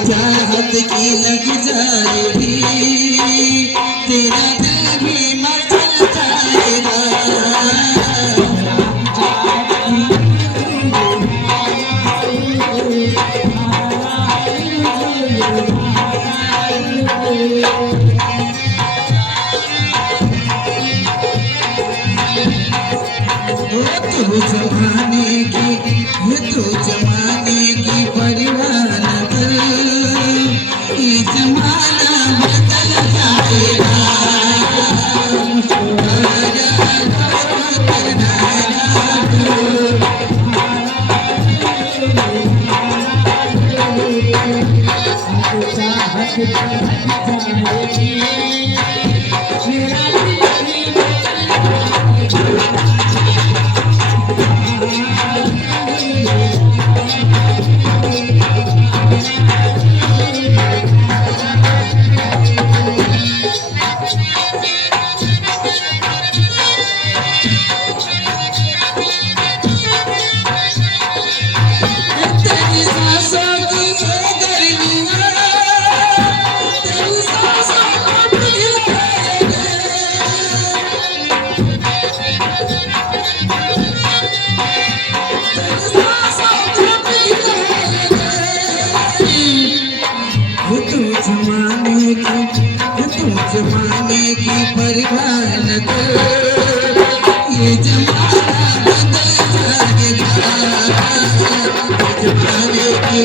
चाहत की लग जाए भी तेरा दिल भी मचल जाएगा। तू जमाने की परवाह न कर, ये जमाना बदल जाएगा। तेरी सांसों की ये गर्मियाँ, तेरी सांसों को पिघलाएंगे। तेरी सांसों को पिघलाएंगे। तू जमाने की परवाह न कर, ये जमाना बदल जाएगा। जमाने की